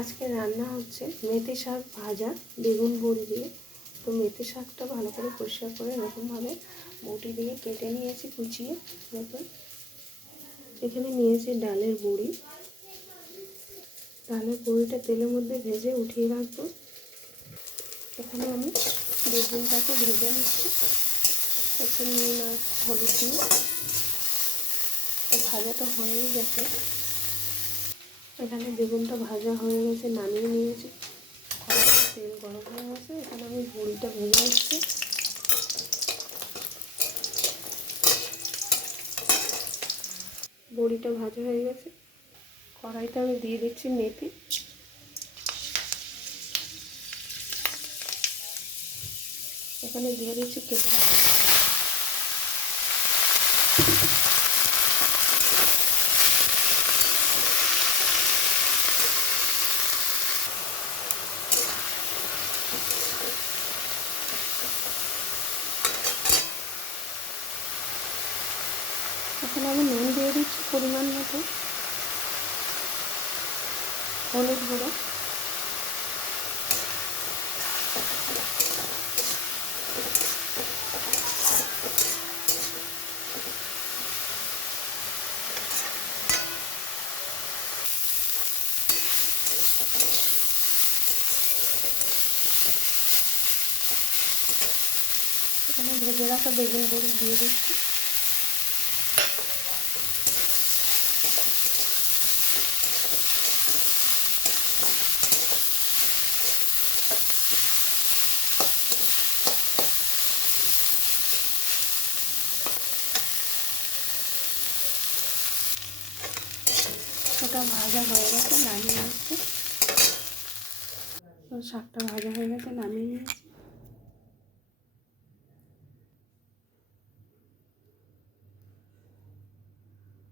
আজকে রান্না হচ্ছে মেথি শাক ভাজা বেগুন বড়ি দিয়ে। তো মেথি শাকটা ভালো করে পরিষ্কার করে এরকমভাবে বটি দিয়ে কেটে নিয়েছি কুচিয়ে মতন। এখানে নিয়েছি ডালের বড়ি। ডালের বড়িটা তেলের মধ্যে ভেজে উঠিয়ে রাখবো। এখানে আমি বেগুনটাকে ভেজে নিচ্ছি একটু নুন আর হলুদ দিয়ে। ভাজাটা হয়েই গেছে। এখানে বেগুনটা ভাজা হয়ে গেছে, নামিয়ে নিয়েছি। তেল গরম হয়ে গেছে, এখানে আমি বড়িটা ভেজে নিচ্ছি। বড়িটা ভাজা হয়ে গেছে, কড়াইতে আমি দিয়ে দিচ্ছি মেথি। এখানে দিয়ে দিচ্ছি কেটে এখানে আমি নুন দিয়ে দিচ্ছি পরিমাণ মতো, হলুদ গুঁড়ো, এখানে ভেজে রাখা বেগুন বড়ি দিয়ে দিচ্ছি। ওটা ভাজা হয়ে গেছে, নামিয়ে নিচ্ছি। শাকটা ভাজা হয়ে গেছে, নামিয়ে নিয়েছি।